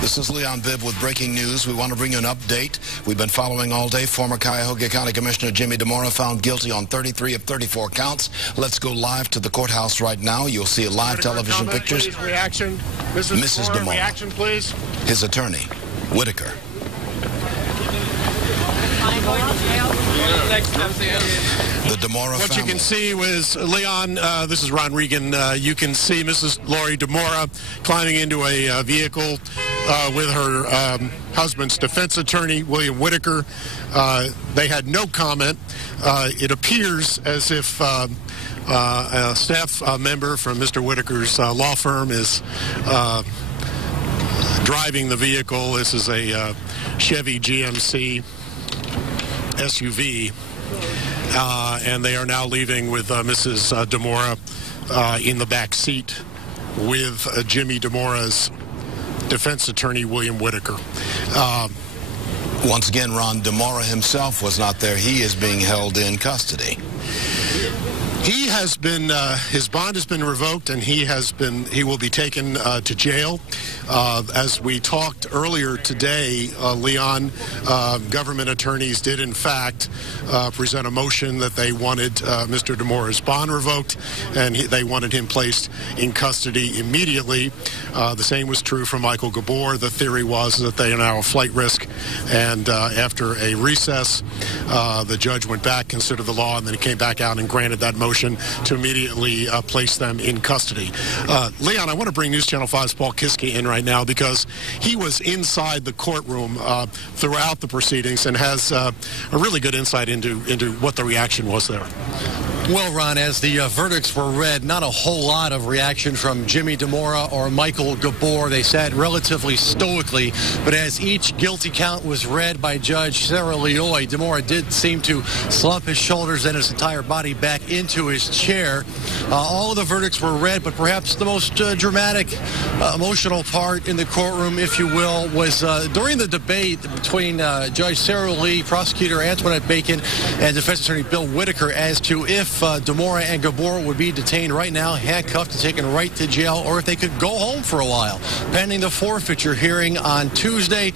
This is Leon Bibb with breaking news. We want to bring you an update. We've been following all day. Former Cuyahoga County Commissioner Jimmy Dimora found guilty on 33 of 34 counts. Let's go live to the courthouse right now. You'll see live television pictures. Please, reaction. Mrs. Dimora. Reaction, please. His attorney, Whitaker. The Dimora What family. you can see was, Leon, this is Ron Regan, you can see Mrs. Lori Dimora climbing into a vehicle with her husband's defense attorney, William Whitaker. They had no comment. It appears as if a staff member from Mr. Whitaker's law firm is driving the vehicle. This is a Chevy GMC SUV, and they are now leaving with Mrs. Dimora in the back seat with Jimmy Dimora's defense attorney, William Whitaker. Once again, Ron, Dimora himself was not there. He is being held in custody. He has been, his bond has been revoked, and he will be taken to jail. As we talked earlier today, Leon, government attorneys did in fact present a motion that they wanted Mr. Dimora's bond revoked, and they wanted him placed in custody immediately. The same was true for Michael Gabor. The theory was that they are now a flight risk, and after a recess, the judge went back, considered the law, and then he came back out and granted that motion to immediately place them in custody. Leon, I want to bring News Channel 5's Paul Kiske in right now because he was inside the courtroom throughout the proceedings and has a really good insight into what the reaction was there. Well, Ron, as the verdicts were read, not a whole lot of reaction from Jimmy Dimora or Michael Gabor. They sat relatively stoically, but as each guilty count was read by Judge Sarah Leoy, Dimora did seem to slump his shoulders and his entire body back into his chair. All of the verdicts were read, but perhaps the most dramatic, emotional part in the courtroom, if you will, was during the debate between Judge Sarah Lee, prosecutor Antoinette Bacon, and defense attorney Bill Whitaker as to if Dimora and Gabor would be detained right now, handcuffed and taken right to jail, or if they could go home for a while, pending the forfeiture hearing on Tuesday,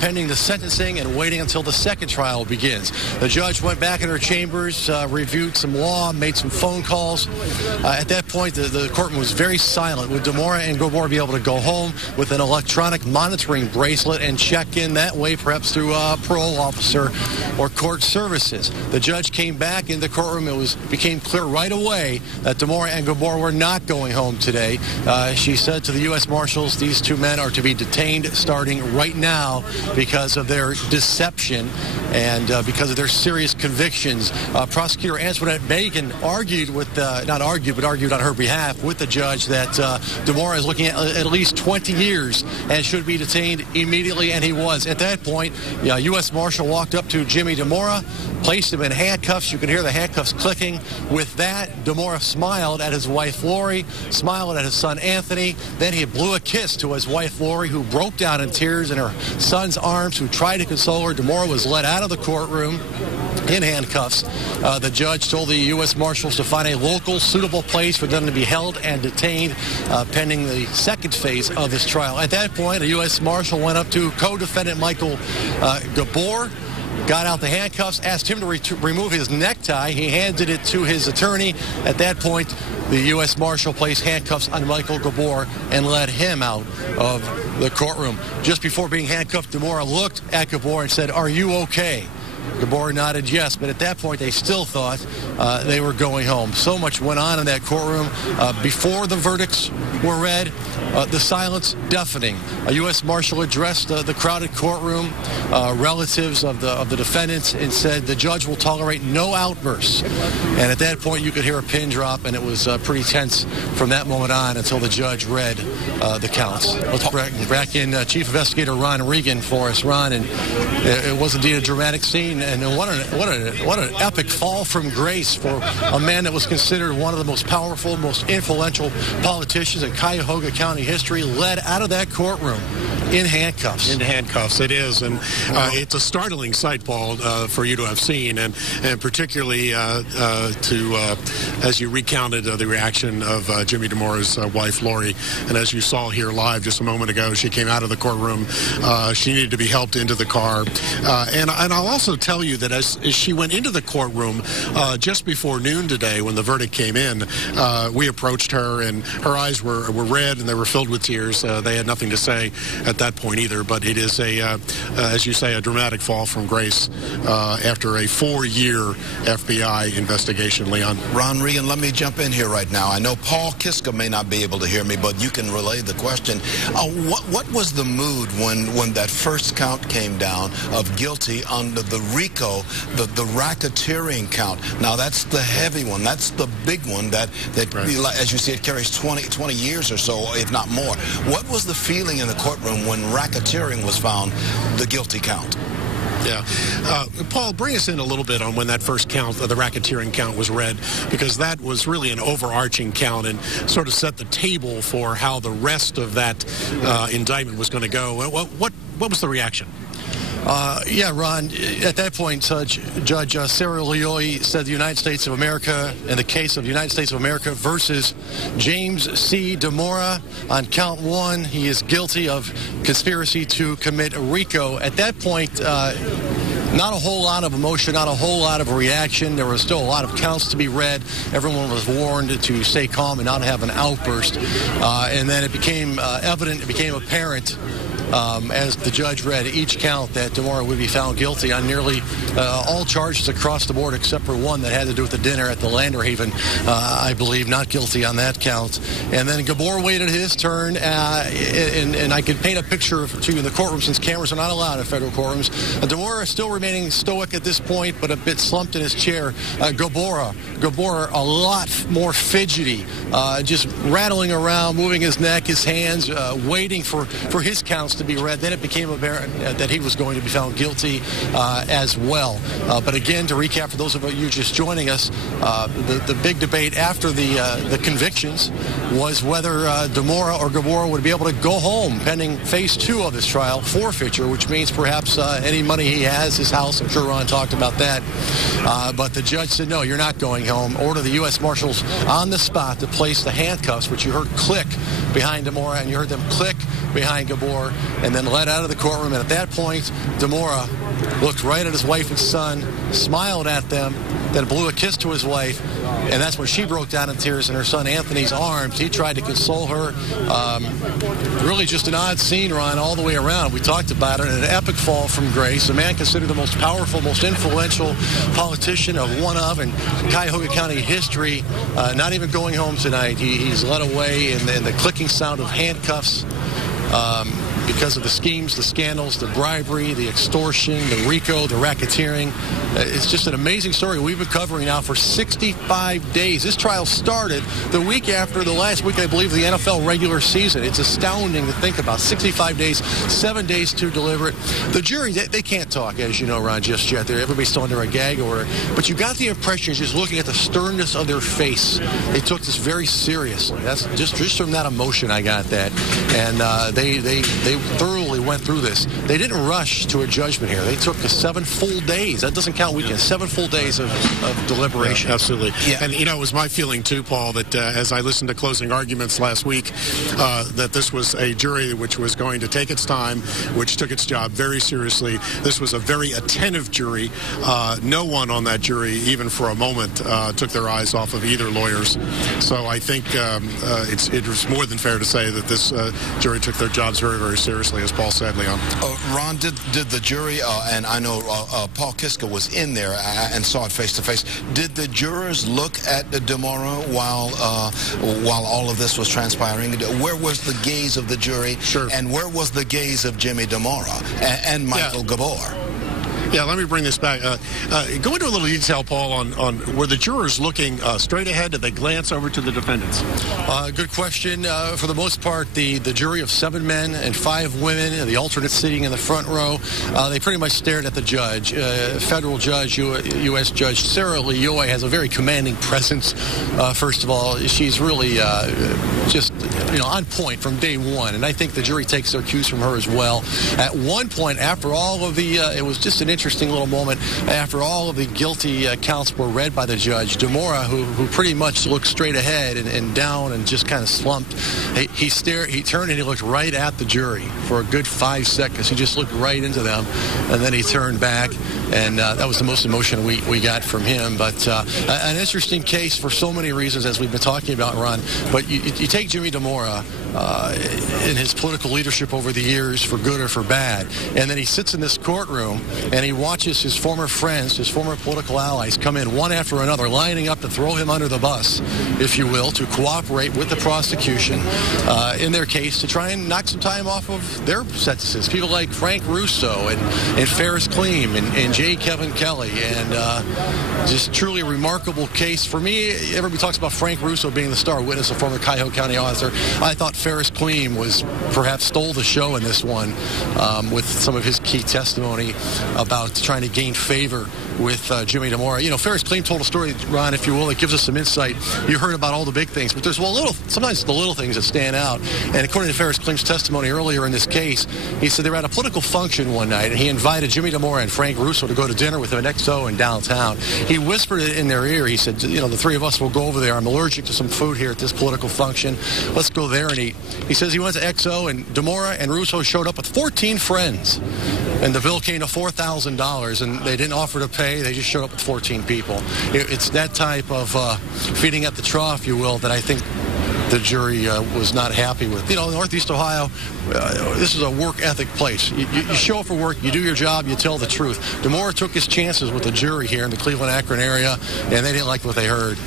pending the sentencing, and waiting until the second trial begins. The judge went back in her chambers, reviewed some law, made some phone calls. At that point, the courtroom was very silent. Would Dimora and Gabor be able to go home with an electronic monitoring bracelet and check in that way, perhaps through a parole officer or court services? The judge came back in the courtroom. It became clear right away that Dimora and Gabor were not going home today. She said to the U.S. Marshals, these two men are to be detained starting right now because of their deception and because of their serious convictions. Prosecutor Antoinette Bacon argued with, not argued, but argued on her behalf with the judge that Dimora is looking at least 20 years and should be detained immediately, and he was. At that point, U.S. Marshal walked up to Jimmy Dimora, placed him in handcuffs. You can hear the handcuffs clicking. With that, Dimora smiled at his wife, Lori, smiled at his son, Anthony. Then he blew a kiss to his wife, Lori, who broke down in tears in her son's arms, who tried to console her. Dimora was led out of the courtroom in handcuffs. The judge told the U.S. Marshals to find a local suitable place for them to be held and detained pending the second phase of this trial. At that point, a U.S. Marshal went up to co-defendant Michael Gabor, got out the handcuffs, asked him to remove his necktie. He handed it to his attorney. At that point, the U.S. Marshal placed handcuffs on Michael Gabor and led him out of the courtroom. Just before being handcuffed, Dimora looked at Gabor and said, "Are you okay?" Gabor nodded yes, but at that point they still thought they were going home. So much went on in that courtroom. Before the verdicts were read, the silence deafening. A U.S. Marshal addressed the crowded courtroom, relatives of the defendants, and said the judge will tolerate no outbursts. And at that point you could hear a pin drop, and it was pretty tense from that moment on until the judge read the counts. Let's back in Chief Investigator Ron Regan for us. Ron, and it was indeed a dramatic scene. And what an epic fall from grace for a man that was considered one of the most powerful, most influential politicians in Cuyahoga County history, led out of that courtroom in handcuffs. In handcuffs, it is. And it's a startling sight, Paul, for you to have seen, and particularly as you recounted the reaction of Jimmy Dimora's wife, Lori. And as you saw here live just a moment ago, she came out of the courtroom. She needed to be helped into the car. And I'll also tell you that as she went into the courtroom just before noon today, when the verdict came in, we approached her, and her eyes were red and they were filled with tears. They had nothing to say at that point either. But it is as you say, a dramatic fall from grace after a 4-year FBI investigation, Leon. Ron Regan, let me jump in here right now. I know Paul Kiska may not be able to hear me, but you can relay the question. What was the mood when that first count came down of guilty under the RICO, the racketeering count? Now, that's the heavy one. That's the big one that right, as you see, it carries 20 years or so, if not more. What was the feeling in the courtroom when racketeering was found the guilty count? Yeah. Paul, bring us in a little bit on when that first count, the racketeering count, was read, because that was really an overarching count and sort of set the table for how the rest of that indictment was going to go. What was the reaction? Yeah, Ron, at that point, Judge Sarah Leoy said the United States of America, in the case of the United States of America versus James C. Dimora, on count 1, he is guilty of conspiracy to commit a RICO. At that point, not a whole lot of emotion, not a whole lot of reaction. There was still a lot of counts to be read. Everyone was warned to stay calm and not have an outburst. And then it became evident, it became apparent as the judge read each count that Dimora would be found guilty on nearly all charges across the board except for one that had to do with the dinner at the Landerhaven, I believe, not guilty on that count. And then Gabor waited his turn, and I could paint a picture to you in the courtroom since cameras are not allowed in federal courtrooms. Dimora is still remaining stoic at this point, but a bit slumped in his chair. Gabor, a lot more fidgety, just rattling around, moving his neck, his hands, waiting for his counts to be read. Then it became apparent that he was going to be found guilty as well. But again, to recap for those of you just joining us, the big debate after the convictions was whether Dimora or Gabor would be able to go home pending phase 2 of his trial, forfeiture, which means perhaps any money he has, his house. I'm sure Ron talked about that. But the judge said, no, you're not going home. Order the U.S. Marshals on the spot to place the handcuffs, which you heard click behind Dimora, and you heard them click behind Gabor, and then led out of the courtroom. And at that point, Dimora looked right at his wife and son, smiled at them, then blew a kiss to his wife, and that's when she broke down in tears in her son Anthony's arms. He tried to console her. Really just an odd scene, Ron, all the way around. We talked about it, an epic fall from grace. A man considered the most powerful, most influential politician in Cuyahoga County history, not even going home tonight. He's led away in the clicking sound of handcuffs. Because of the schemes, the scandals, the bribery, the extortion, the RICO, the racketeering. It's just an amazing story we've been covering now for 65 days. This trial started the week after the last week, I believe, of the NFL regular season. It's astounding to think about. 65 days, 7 days to deliver it. The jury, they can't talk, as you know, Ron, just yet. Everybody's still under a gag order. But you got the impression, just looking at the sternness of their face, they took this very seriously. That's just from that emotion, I got that. And they thoroughly went through this. They didn't rush to a judgment here. They took 7 full days. That doesn't count weekends. 7 full days of deliberation. Yeah, absolutely. Yeah. And, it was my feeling, too, Paul, that as I listened to closing arguments last week, that this was a jury which was going to take its time, which took its job very seriously. This was a very attentive jury. No one on that jury, even for a moment, took their eyes off of either lawyers. So I think it was more than fair to say that this jury took their jobs very, very seriously, as Paul said, Leon. Ron, did the jury, and I know Paul Kiska was in there and saw it face to face, did the jurors look at Dimora while all of this was transpiring? Where was the gaze of the jury? Sure. And where was the gaze of Jimmy Dimora and Michael Gabor? Yeah, let me bring this back. Go into a little detail, Paul, on were the jurors looking straight ahead? Did they glance over to the defendants? Good question. For the most part, the jury of 7 men and 5 women, the alternates sitting in the front row, they pretty much stared at the judge. Federal judge, U.S. Judge Sarah Leoy has a very commanding presence. First of all, she's really just on point from day one, and I think the jury takes their cues from her as well. At one point, after all of the, it was just an interesting little moment. After all of the guilty counts were read by the judge, Dimora, who pretty much looked straight ahead and down and just kind of slumped, he turned and he looked right at the jury for a good 5 seconds. He just looked right into them, and then he turned back, and that was the most emotion we got from him. But an interesting case for so many reasons, as we've been talking about, Ron. But you take Jimmy Dimora in his political leadership over the years, for good or for bad, and then he sits in this courtroom and he watches his former friends, his former political allies come in one after another, lining up to throw him under the bus, if you will, to cooperate with the prosecution in their case to try and knock some time off of their sentences. People like Frank Russo and Ferris Kleem and J. Kevin Kelly, and just truly a remarkable case. For me, everybody talks about Frank Russo being the star witness, a former Cuyahoga County officer. I thought Ferris Kleem perhaps stole the show in this one with some of his key testimony about trying to gain favor with Jimmy Dimora. Ferris Kleem told a story, Ron, if you will, that gives us some insight. You heard about all the big things, but there's sometimes the little things that stand out. And according to Ferris Kleem's testimony earlier in this case, he said they were at a political function one night, and he invited Jimmy Dimora and Frank Russo to go to dinner with him at XO in downtown. He whispered it in their ear. He said, the 3 of us will go over there. I'm allergic to some food here at this political function. Let's go there and eat. He says he went to XO, and Dimora and Russo showed up with 14 friends. And the bill came to $4,000, and they didn't offer to pay. They just showed up with 14 people. It's that type of feeding at the trough, if you will, that I think the jury was not happy with. Northeast Ohio, this is a work ethic place. You show up for work, you do your job, you tell the truth. Dimora took his chances with the jury here in the Cleveland-Akron area, and they didn't like what they heard.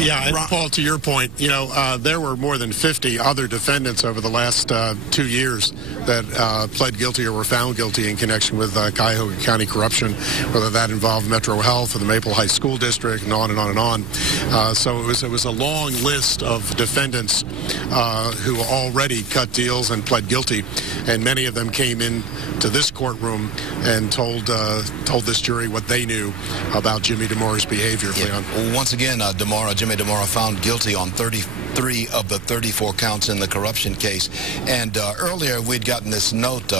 Yeah, and Paul, to your point, there were more than 50 other defendants over the last 2 years that pled guilty or were found guilty in connection with Cuyahoga County corruption, whether that involved Metro Health or the Maple Heights School District, and on and on and on. So it was a long list of defendants who already cut deals and pled guilty, and many of them came in to this courtroom and told this jury what they knew about Jimmy Dimora's behavior. Yeah. Once again, Jimmy Dimora found guilty on 33 of the 34 counts in the corruption case. And earlier we'd gotten this note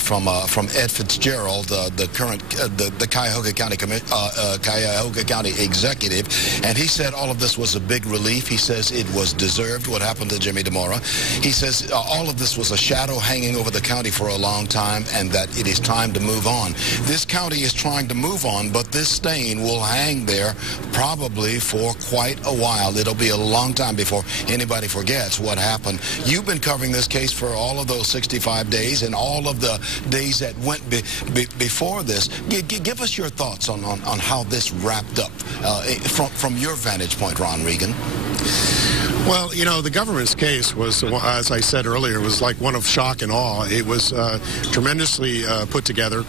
from Ed Fitzgerald, the current the Cuyahoga County executive, and he said all of this was a big relief. He says it was deserved what happened to Jimmy Dimora. He says all of this was a shadow hanging over the county for a long time, and that it is time to move on. This county is trying to move on, but this stain will hang there probably for quite a while. It'll be a long time before anybody forgets what happened. You've been covering this case for all of those 65 days and all of the days that went before this. Give us your thoughts on how this wrapped up from your vantage point, Ron Regan. Well, the government's case was, as I said earlier, was like one of shock and awe. It was tremendously put together.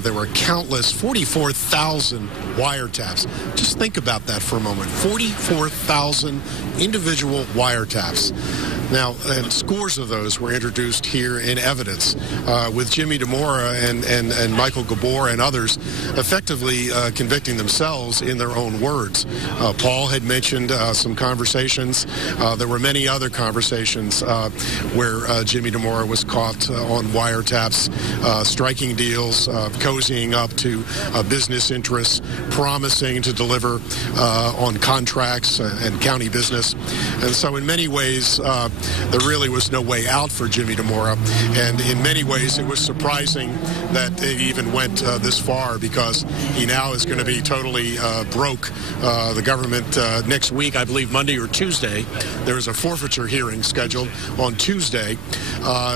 There were countless 44,000 wiretaps. Just think about that for a moment. 44,000 individual wiretaps. Now, and scores of those were introduced here in evidence with Jimmy Dimora and Michael Gabor and others effectively convicting themselves in their own words. Paul had mentioned some conversations. There were many other conversations where Jimmy Dimora was caught on wiretaps, striking deals, cozying up to business interests, promising to deliver on contracts and county business. And so in many ways, there really was no way out for Jimmy Dimora. And in many ways, it was surprising that it even went this far, because he now is going to be totally broke. The government next week, I believe Monday or Tuesday, there is a forfeiture hearing scheduled on Tuesday,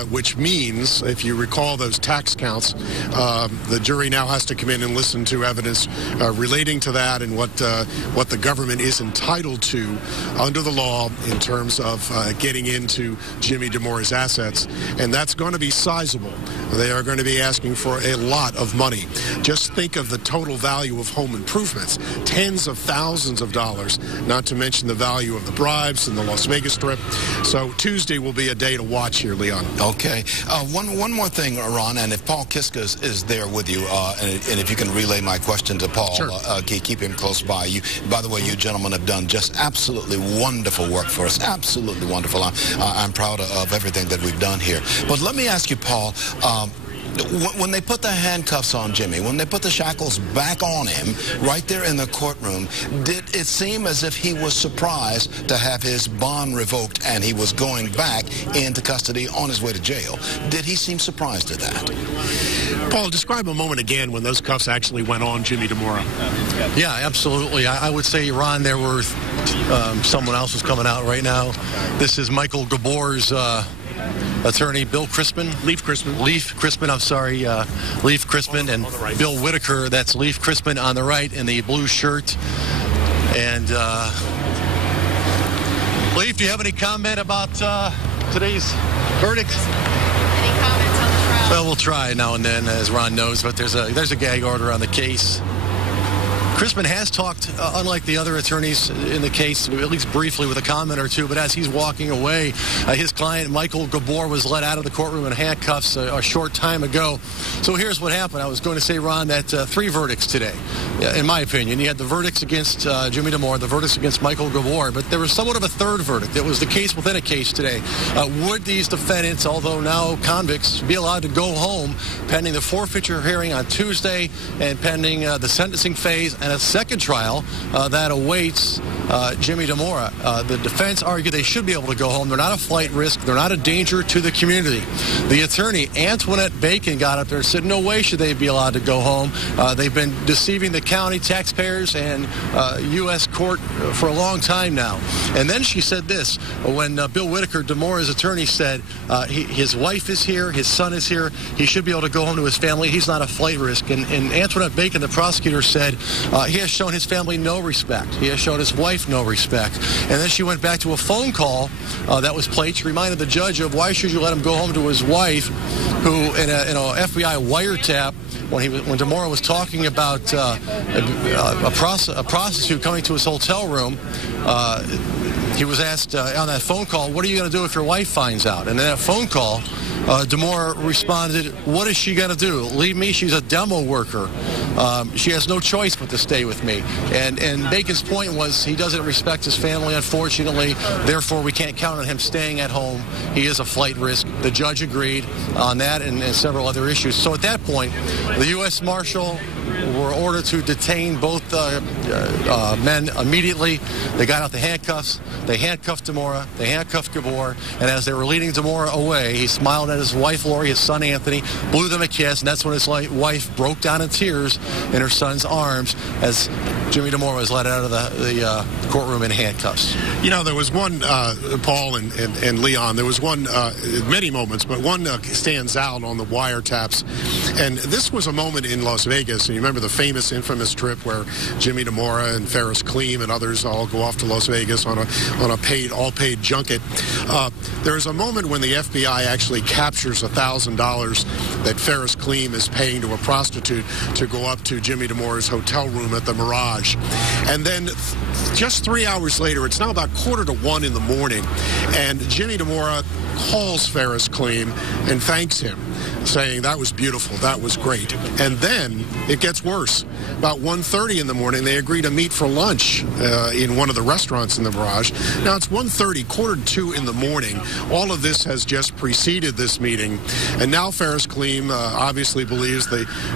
which means, if you recall those tax counts, the jury now has to come in and listen to evidence relating to that and what the government is entitled to under the law in terms of getting in into Jimmy Dimora's assets, and that's going to be sizable. They are going to be asking for a lot of money. Just think of the total value of home improvements, tens of thousands of dollars, not to mention the value of the bribes and the Las Vegas Strip. So Tuesday will be a day to watch here, Leon. Okay. One more thing, Ron, and if Paul Kiska is there with you, and if you can relay my question to Paul, sure. Keep him close by. By the way, you gentlemen have done just absolutely wonderful work for us. Absolutely wonderful. I'm proud of everything that we've done here. But let me ask you, Paul, when they put the handcuffs on Jimmy, when they put the shackles back on him right there in the courtroom, did it seem as if he was surprised to have his bond revoked and he was going back into custody on his way to jail? Did he seem surprised at that? Paul, describe a moment again when those cuffs actually went on Jimmy Dimora. Yeah, absolutely. I would say, Ron, there were someone else is coming out right now. This is Michael Gabor's attorney, Bill Crispin. Leif Crispin. Leif Crispin, I'm sorry. Leif Crispin and right. Bill Whitaker. That's Leif Crispin on the right in the blue shirt. And Leif, do you have any comment about today's verdict? Any comments on the trial? Well, we'll try now and then, as Ron knows, but there's a gag order on the case. Crispin has talked, unlike the other attorneys in the case, at least briefly with a comment or two, but as he's walking away, his client, Michael Gabor, was let out of the courtroom in handcuffs a short time ago. So here's what happened. I was going to say, Ron, that 3 verdicts today, in my opinion. You had the verdicts against Jimmy Dimora, the verdicts against Michael Gabor, but there was somewhat of a third verdict. It was the case within a case today. Would these defendants, although now convicts, be allowed to go home pending the forfeiture hearing on Tuesday and pending the sentencing phase and a second trial that awaits Jimmy Dimora? The defense argued they should be able to go home. They're not a flight risk. They're not a danger to the community. The attorney, Antoinette Bacon, got up there and said no way should they be allowed to go home. They've been deceiving the county taxpayers and U.S. court for a long time now. And then she said this, when Bill Whitaker, Dimora's attorney, said his wife is here, his son is here, he should be able to go home to his family, he's not a flight risk. And Antoinette Bacon, the prosecutor, said he has shown his family no respect. He has shown his wife no respect. And then she went back to a phone call that was played. She reminded the judge of why should you let him go home to his wife, who in a FBI wiretap, when Dimora was talking about a prostitute coming to his hotel room, he was asked on that phone call, what are you going to do if your wife finds out? And in that phone call, Dimora responded, what is she going to do? Leave me? She's a demo worker. She has no choice but to stay with me. And Bacon's point was he doesn't respect his family, unfortunately. Therefore, we can't count on him staying at home. He is a flight risk. The judge agreed on that and several other issues. So at that point, the U.S. Marshal were ordered to detain both men immediately. They got out the handcuffs. They handcuffed Dimora. They handcuffed Gabor. And as they were leading Dimora away, he smiled at his wife, Lori, his son, Anthony, blew them a kiss, and that's when his wife broke down in tears in her son's arms as Jimmy Dimora was let out of the courtroom in handcuffs. You know, there was one, Paul and Leon, there was one, many moments, but one stands out on the wiretaps. And this was a moment in Las Vegas, and you remember the famous, infamous trip where Jimmy Dimora and Ferris Kleem and others all go off to Las Vegas on a all-paid junket. There's a moment when the FBI actually captures $1,000 that Ferris Kleem is paying to a prostitute to go up to Jimmy Dimora's hotel room at the Mirage. And then just 3 hours later, it's now about 1:45 in the morning, and Jimmy Dimora calls Ferris Kleem and thanks him, saying that was beautiful, that was great. And then it gets worse. About 1:30 in the morning, they agree to meet for lunch in one of the restaurants in the Mirage. Now it's 1:30, 1:45 in the morning. All of this has just preceded this meeting, and now Ferris Kleem obviously believes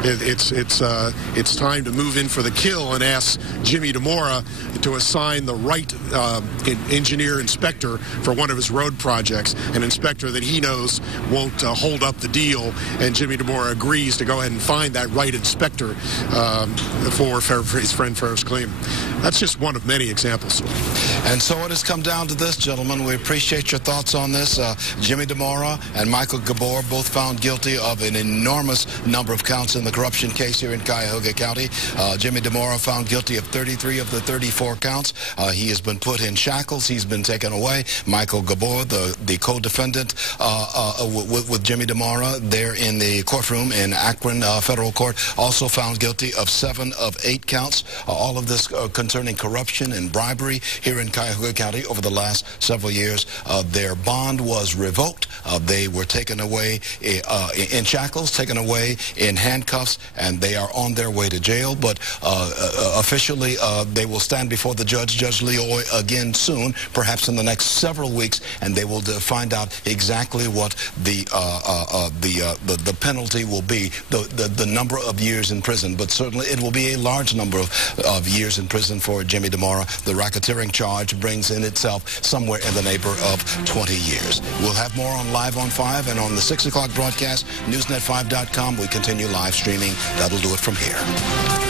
it's time to move in for the kill and asks Jimmy Dimora to assign the right engineer inspector for one of his road projects, an inspector that he knows won't hold up the deal, and Jimmy Dimora agrees to go ahead and find that right inspector for his friend Ferris Kleem. That's just one of many examples. And so it has come down to this, gentlemen. We appreciate your thoughts on this. Jimmy Dimora and Michael Gabor both found guilty of an enormous number of counts in the corruption case here in Cuyahoga County. Jimmy Dimora found guilty of 33 of the 34 counts. He has been put in shackles. He's been taken away. Michael Gabor, the co-defendant with Jimmy Dimora there in the courtroom in Akron Federal Court, also found guilty of 7 of 8 counts. All of this concerning corruption and bribery here in Cuyahoga County over the last several years. Their bond was revoked. They were taken away in shackles, taken away in handcuffs, and they are on their way to jail. But officially, they will stand before the judge, Judge Leoy, again soon, perhaps in the next several weeks, and they will find out exactly what the penalty will be, the number of years in prison. But certainly, it will be a large number of years in prison for Jimmy Dimora. The racketeering charge brings in itself somewhere in the neighborhood of 20 years. We'll have more on Live on 5 and on the 6 o'clock broadcast, newsnet5.com. We continue live streaming. That'll do it from here.